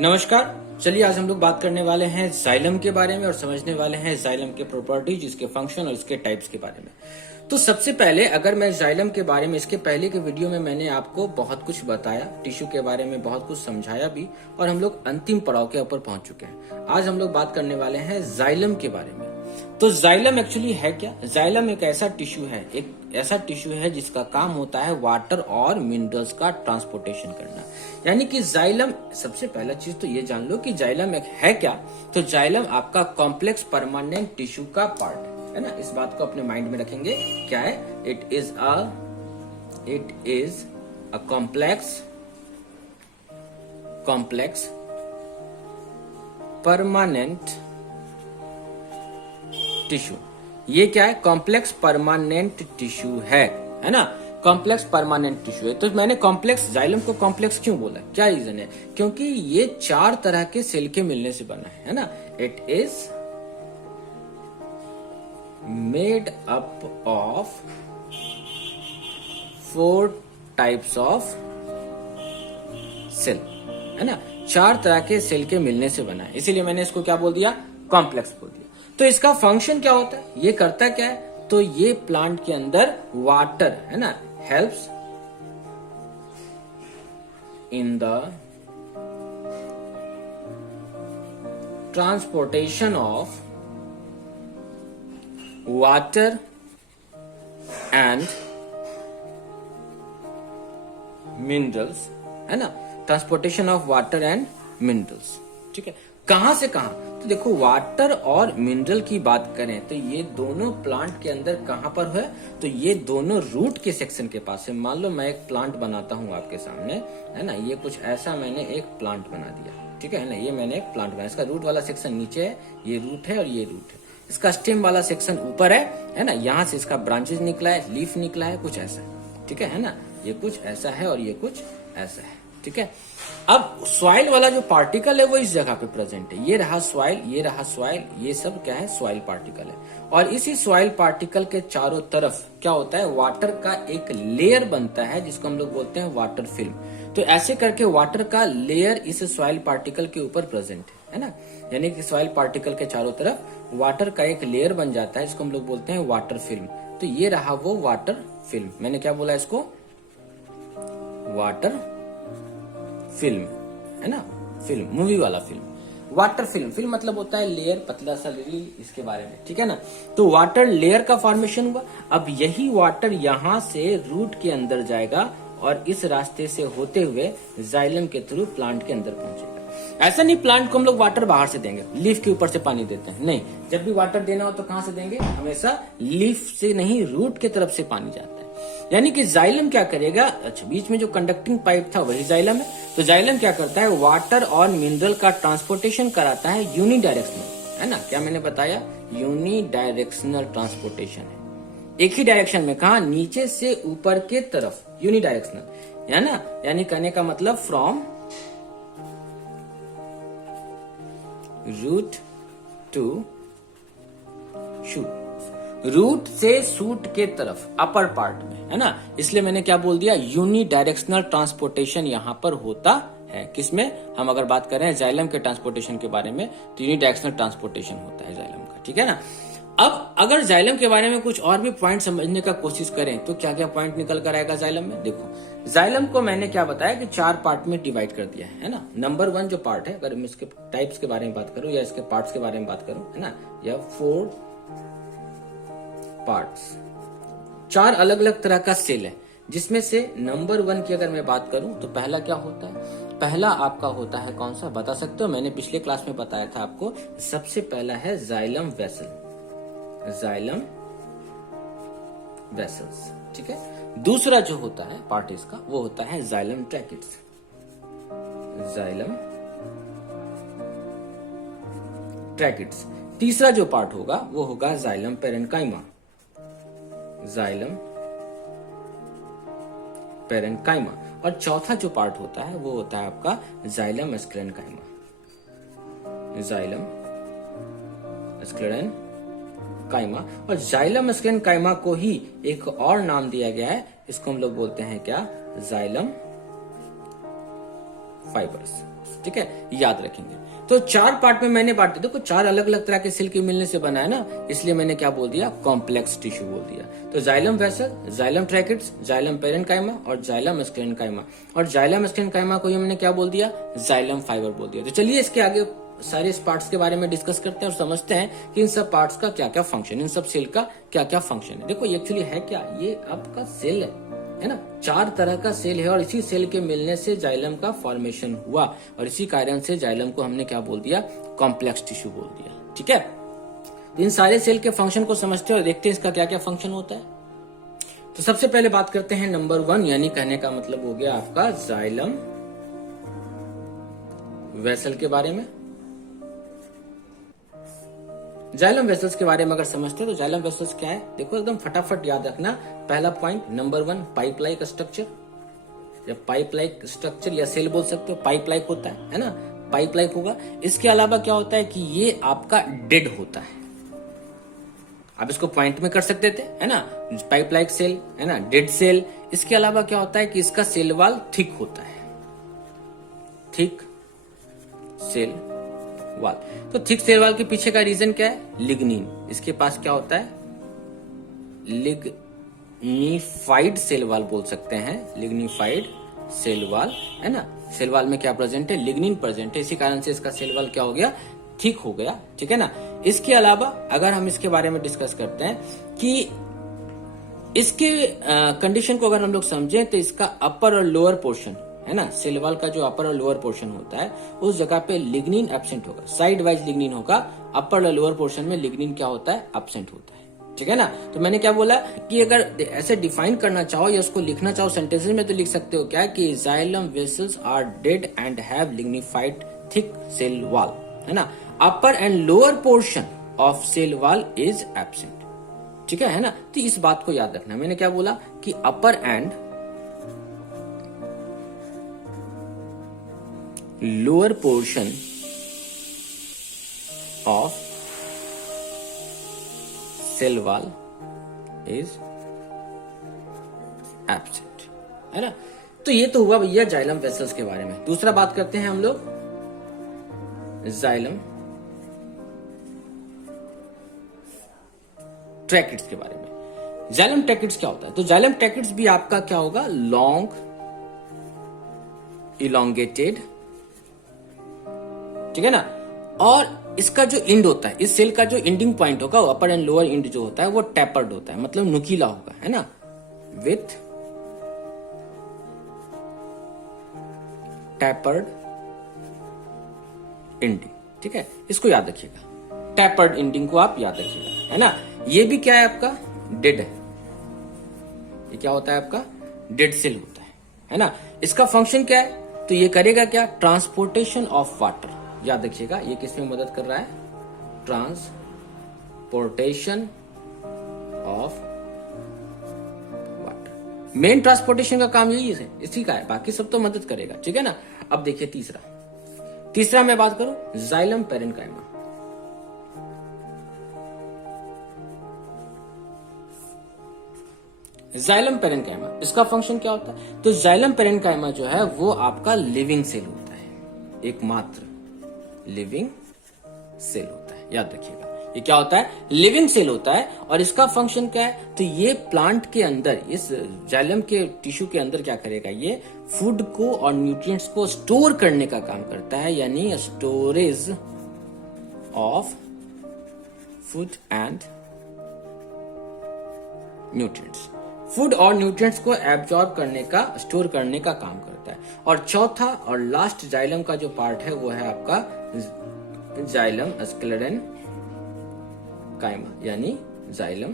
नमस्कार। चलिए आज हम लोग बात करने वाले हैं जाइलम के बारे में और समझने वाले हैं जाइलम के प्रॉपर्टीज, इसके फंक्शन और इसके टाइप्स के बारे में। तो सबसे पहले अगर मैं जाइलम के बारे में, इसके पहले के वीडियो में मैंने आपको बहुत कुछ बताया, टिश्यू के बारे में बहुत कुछ समझाया भी और हम लोग अंतिम पड़ाव के ऊपर पहुंच चुके हैं। आज हम लोग बात करने वाले हैं जाइलम के बारे में। तो जाइलम एक्चुअली है क्या? जाइलम एक ऐसा टिश्यू है, जिसका काम होता है वाटर और मिनरल्स का ट्रांसपोर्टेशन करना। यानी कि जाइलम, सबसे पहला चीज तो ये जान लो कि जाइलम एक है क्या। तो जाइलम आपका कॉम्प्लेक्स परमानेंट टिश्यू का पार्ट है ना। इस बात को अपने माइंड में रखेंगे। क्या है? It is a complex permanent tissue. ये क्या है? कॉम्प्लेक्स परमानेंट टिश्यू है ना। कॉम्प्लेक्स परमानेंट टिश्यू है। तो मैंने कॉम्प्लेक्स, जाइलम को कॉम्प्लेक्स क्यों बोला? क्या रीजन है? क्योंकि ये 4 तरह के सेल के मिलने से बना है ना। It is made up of 4 types of cell, है ना। 4 तरह के सेल के मिलने से बना है, इसीलिए मैंने इसको क्या बोल दिया? कॉम्प्लेक्स बोल दिया। तो इसका फंक्शन क्या होता है? ये करता क्या है? तो ये प्लांट के अंदर वाटर, है ना, helps in the transportation of water and minerals, है ना। Transportation of water and minerals, ठीक है। कहां से कहां? तो देखो, वाटर और मिनरल की बात करें तो ये दोनों प्लांट के अंदर कहां पर है? तो ये दोनों रूट के सेक्शन के पास है। मान लो मैं एक प्लांट बनाता हूं आपके सामने, है ना। ये कुछ ऐसा मैंने एक प्लांट बना दिया, ठीक है ना। ये मैंने एक प्लांट बनाया, इसका रूट वाला सेक्शन नीचे है, ये रूट है और ये रूट है। इसका स्टेम वाला सेक्शन ऊपर है ना। यहाँ से इसका ब्रांचेस निकला है, लीफ निकला है, कुछ ऐसा, ठीक है ना। ये कुछ ऐसा है और ये कुछ ऐसा है, ठीक है। अब सॉइल वाला जो पार्टिकल है वो इस जगह पे प्रेजेंट है। ये रहा सॉइल, ये रहा सॉइल, ये सब क्या है? सॉइल पार्टिकल है। और इसी सॉइल पार्टिकल के चारों तरफ क्या होता है? वाटर का एक लेयर बनता है, जिसको हम लोग बोलते हैं वाटर फिल्म। तो ऐसे करके वाटर का लेयर इस सॉइल पार्टिकल के ऊपर प्रेजेंट है ना। यानी कि सॉइल पार्टिकल के चारों तरफ वाटर का एक लेयर बन जाता है, जिसको हम लोग बोलते हैं वाटर फिल्म। तो ये रहा वो वाटर फिल्म। मैंने क्या बोला इसको? वाटर फिल्म, है ना। फिल्म, मूवी वाला फिल्म, वाटर फिल्म। फिल्म मतलब होता है लेयर, पतला सा रिलील, इसके बारे में, ठीक है ना। तो वाटर लेयर का फॉर्मेशन हुआ। अब यही वाटर यहां से रूट के अंदर जाएगा और इस रास्ते से होते हुए जाइलम के थ्रू प्लांट के अंदर पहुंचेगा। ऐसा नहीं प्लांट को हम लोग वाटर बाहर से देंगे, लीफ के ऊपर से पानी देते हैं, नहीं। जब भी वाटर देना हो तो कहां से देंगे? हमेशा लीफ से नहीं, रूट के तरफ से पानी जाता है। यानी कि जाइलम क्या करेगा? अच्छा, बीच में जो कंडक्टिंग पाइप था वही जाइलम है। तो जाइलम क्या करता है? वाटर और मिनरल का ट्रांसपोर्टेशन कराता है यूनिडायरेक्शनल, है ना। क्या मैंने बताया? यूनिडायरेक्शनल ट्रांसपोर्टेशन है, एक ही डायरेक्शन में। कहा? नीचे से ऊपर के तरफ, यूनिडायरेक्शनल, है ना। यानी कहने का मतलब from root to shoot, root से सूट के तरफ, अपर पार्ट में, है ना। इसलिए मैंने क्या बोल दिया? यूनिडायरेक्शनल ट्रांसपोर्टेशन यहां पर होता है। किसमें? हम अगर बात कर रहे हैं जाइलम के ट्रांसपोर्टेशन के बारे में, तो यूनिडायरेक्शनल ट्रांसपोर्टेशन होता है जाइलम का, ठीक है ना। अब अगर जाइलम के बारे में कुछ और भी पॉइंट समझने का कोशिश करें तो क्या क्या पॉइंट निकल कर आएगा जाइलम में? देखो, जाइलम को मैंने क्या बताया कि 4 पार्ट में डिवाइड कर दिया है ना। नंबर 1 जो पार्ट है, अगर मैं इसके टाइप्स के बारे में बात करूं या इसके पार्ट्स के बारे में बात करूं, है ना, या 4 पार्ट्स, 4 अलग अलग तरह का सेल है। जिसमें से नंबर 1 की अगर मैं बात करूं तो पहला क्या होता है? पहला आपका होता है कौन सा? बता सकते हो? मैंने पिछले क्लास में बताया था आपको। सबसे पहला है जाइलम वेसल, जाइलम वेसल्स, ठीक है। दूसरा जो होता है पार्ट इसका, वो होता है जाइलम ट्रैकिट्स, जाइलम ट्रैकिट्स। तीसरा जो पार्ट होगा वो होगा जाइलम पेरेन्काइमा, जाइलम पेरेन्काइमा। और चौथा जो पार्ट होता है वो होता है आपका जाइलम स्क्लेरेन्काइमा, जाइलम स्क्लेरेन्काइमा। और जाइलम स्क्लेरेन्काइमा को ही एक और नाम दिया गया है, इसको हम लोग बोलते हैं क्या? Xylem fibres. ठीक है, याद रखेंगे। तो 4 पार्ट में मैंने बांट दिया, देखो 4 अलग अलग तरह के सेल के मिलने से बना है ना, इसलिए मैंने क्या बोल दिया, कॉम्प्लेक्स टिश्यू बोल दिया। तो xylem vessel, xylem tracheids, xylem parenchyma और जाइलम स्क्लेरेन्काइमा, और जाइलम स्क्लेरेन्काइमा को हमने क्या बोल दिया, जाइलम फाइबर बोल दिया। तो चलिए इसके आगे सारे इस पार्ट्स के बारे में डिस्कस करते हैं और समझते हैं कि इन सब पार्ट्स का क्या क्या फंक्शन, इन सब सेल का क्या क्या फंक्शन है। देखो एक्चुअली है क्या, ये आपका सेल है ना, 4 तरह का सेल है और इसी सेल के मिलने से जाइलम का फॉर्मेशन हुआ और इसी कारण से जाइलम को हमने क्या बोल दिया, कॉम्प्लेक्स टिश्यू बोल दिया। ठीक है, तो इन सारे सेल के फंक्शन को समझते हैं और देखते हैं इसका क्या क्या फंक्शन होता है। तो सबसे पहले बात करते हैं नंबर 1, यानी कहने का मतलब हो गया आपका जाइलम वेसल के बारे में। जाइलम वेसल्स के बारे में अगर समझते हैं तो जाइलम वेसल्स क्या है, देखो एकदम फटाफट याद रखना। पहला point number 1, pipe like structure, या पाइप लाइक स्ट्रक्चर या सेल बोल सकते हो, पाइप लाइक होता है ना, पाइप लाइक होगा। इसके अलावा क्या होता है कि ये आपका डेड होता है, आप इसको पॉइंट में कर सकते थे, है ना, पाइप लाइक सेल, है ना, डेड सेल। इसके अलावा क्या होता है कि इसका सेल वॉल थिक होता है, थिक सेल वाल। तो थिक सेल वाल के पीछे का रीजन क्या है, लिग्निन। इसके पास क्या होता है, लिग्निफाइड सेल वाल बोल सकते हैं, लिग्निफाइड सेल वाल, है ना। सेल वाल में क्या प्रेजेंट है, लिग्निन प्रेजेंट है, इसी कारण से इसका सेल वाल क्या हो गया, थिक हो गया। ठीक है ना। इसके अलावा अगर हम इसके बारे में डिस्कस करते हैं कि इसके कंडीशन को अगर हम लोग समझें तो इसका अपर और लोअर पोर्शन, है ना, सेल वॉल का जो अपर और लोअर पोर्शन होता है उस जगह पे लिग्निन एब्सेंट होगा, साइड वाइज लिग्निन होगा, अपर और लोअर पोर्शन में लिग्निन क्या होता है, एब्सेंट होता है। ठीक है ना। तो मैंने क्या बोला कि अगर ऐसे डिफाइन करना चाहो या उसको लिखना चाहो सेंटेंसेस में तो लिख सकते हो क्या कि xylem vessels are dead and have lignified thick cell wall, है ना, upper and lower portion of cell wall is absent. ठीक है ना। तो इस बात को याद रखना, मैंने क्या बोला कि upper and lower portion of cell wall is absent, है ना। तो ये तो हुआ भैया जाइलम वेसल्स के बारे में। दूसरा बात करते हैं हम लोग जाइलम ट्रैकिड्स के बारे में। जाइलम ट्रैकिड्स क्या होता है, तो जाइलम ट्रैकिड्स भी आपका क्या होगा, लॉन्ग इलोंगेटेड, ठीक है ना, और इसका जो इंड होता है, इस सेल का जो इंडिंग पॉइंट होगा, अपर एंड लोअर इंड जो होता है वो टैपर्ड होता है, मतलब नुकीला होगा, है ना, विथ टैपर्ड इंडिंग। ठीक है, इसको याद रखिएगा, टैपर्ड इंडिंग को आप याद रखिएगा, है ना। ये भी क्या है आपका, डेड है, ये क्या होता है आपका, डेड सेल होता है ना। इसका फंक्शन क्या है, तो ये करेगा क्या, ट्रांसपोर्टेशन ऑफ वाटर, याद रखिएगा, ये किसमें मदद कर रहा है, transportation of water. Main transportation का काम यही है, इसी का है, बाकी सब तो मदद करेगा। ठीक है ना। अब देखिए तीसरा मैं बात करूं जाइलम पेरेन्काइमा। जाइलम पेरेन्काइमा, इसका फंक्शन क्या होता है, तो जाइलम पेरेन्काइमा जो है वो आपका लिविंग सेल होता है, एकमात्र लिविंग सेल होता है, याद रखिएगा, ये क्या होता है, लिविंग सेल होता है। और इसका फंक्शन क्या है, तो ये प्लांट के अंदर, इस जाइलम के टिश्यू के अंदर क्या करेगा, ये फूड को और न्यूट्रिएंट्स को स्टोर करने का काम करता है, यानी storage of food and nutrients, food और न्यूट्रिएंट्स को एब्जॉर्ब करने का, स्टोर करने का काम करता है। और चौथा और लास्ट जाइलम का जो पार्ट है वो है आपका जाइलम स्क्लेरेन्काइमा, यानी जाइलम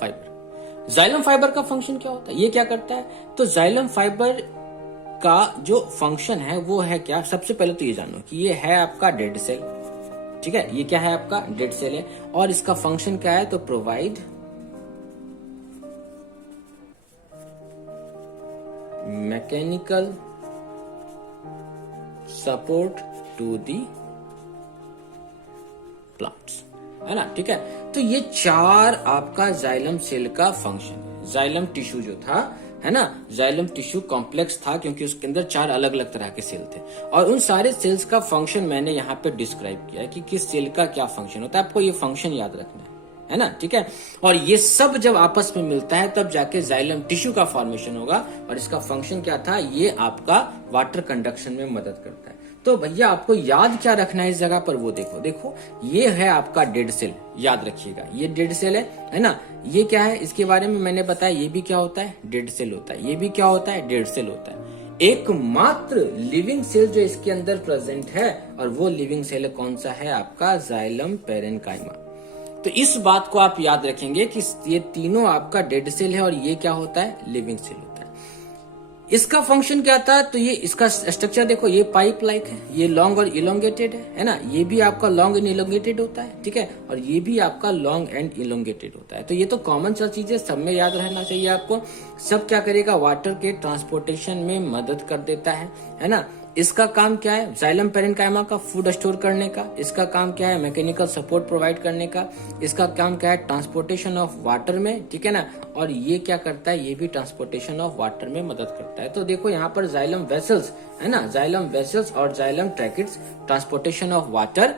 फाइबर। जाइलम फाइबर का फंक्शन क्या होता है, ये क्या करता है, तो जाइलम फाइबर का जो फंक्शन है वो है क्या, सबसे पहले तो ये जानो कि ये है आपका डेड सेल। ठीक है, ये क्या है आपका, डेड सेल है, और इसका फंक्शन क्या है, तो provide mechanical support to the plants, है ना। ठीक है, तो ये 4 आपका जाइलम सेल का फंक्शन है। जाइलम टिश्यू जो था है ना, जाइलम टिश्यू कॉम्प्लेक्स था, क्योंकि उसके अंदर 4 अलग अलग तरह के सेल थे, और उन सारे सेल्स का फंक्शन मैंने यहाँ पे डिस्क्राइब किया है कि किस सेल का क्या फंक्शन होता है। आपको ये फंक्शन याद रखना है ना, ठीक है। और ये सब जब आपस में मिलता है तब जाके जाइलम टिश्यू का फॉर्मेशन होगा, और इसका फंक्शन क्या था, ये आपका वाटर कंडक्शन में मदद करता है। तो भैया आपको याद क्या रखना है इस जगह पर, वो देखो ये है आपका डेड सेल, याद रखिएगा ये डेड सेल है ना। ये क्या है, इसके बारे में मैंने बताया, ये भी क्या होता है, डेड सेल होता है, ये भी क्या होता है, डेड सेल होता है। एकमात्र लिविंग सेल जो इसके अंदर प्रेजेंट है, और वो लिविंग सेल कौन सा है, आपका जाइलम पेरेन्काइमा। तो इस बात को आप याद रखेंगे कि ये तीनों आपका डेड सेल है, और ये क्या होता है, लिविंग सेल होता है। इसका फंक्शन क्या था, तो ये इसका स्ट्रक्चर देखो, ये पाइप लाइक है, ये लॉन्ग और इलोंगेटेड है ना, ये भी आपका लॉन्ग एंड इलोंगेटेड होता है, ठीक है, और ये भी आपका लॉन्ग एंड इलोंगेटेड होता है। तो ये तो कॉमन सा चीजें सब में याद रहना चाहिए आपको। सब क्या करेगा, वाटर के ट्रांसपोर्टेशन में मदद कर देता है ना। इसका काम क्या है, जाइलम पेरेन्काइमा का फूड स्टोर करने का। इसका काम क्या है, मैकेनिकल सपोर्ट प्रोवाइड करने का। इसका काम क्या है, ट्रांसपोर्टेशन ऑफ वाटर में, ठीक है ना। और ये क्या करता है, ये भी ट्रांसपोर्टेशन ऑफ वाटर में मदद करता है। तो देखो यहाँ पर जाइलम वेसल्स है ना, जाइलम वेसल्स और xylem tracheids transportation of water,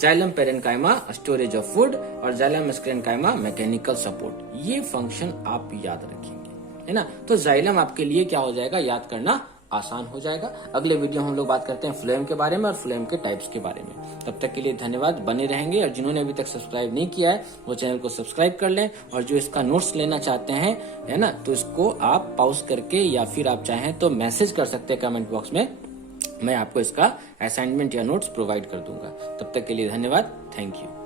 xylem parenchyma storage of food, और जाइलम मेसेंकाइमा मैकेनिकल सपोर्ट। ये फंक्शन आप याद रखेंगे, है ना। तो जाइलम आपके लिए क्या हो जाएगा, याद करना आसान हो जाएगा। अगले वीडियो हम लोग बात करते हैं फ्लोएम के बारे में और फ्लोएम के टाइप्स के बारे में। तब तक के लिए धन्यवाद, बने रहेंगे। और जिन्होंने अभी तक सब्सक्राइब नहीं किया है वो चैनल को सब्सक्राइब कर लें, और जो इसका नोट्स लेना चाहते हैं, है ना, तो इसको आप पॉज करके या फिर आप चाहें तो मैसेज कर सकते हैं कमेंट बॉक्स में, मैं आपको इसका असाइनमेंट या नोट्स प्रोवाइड कर दूंगा। तब तक के लिए धन्यवाद, थैंक यू।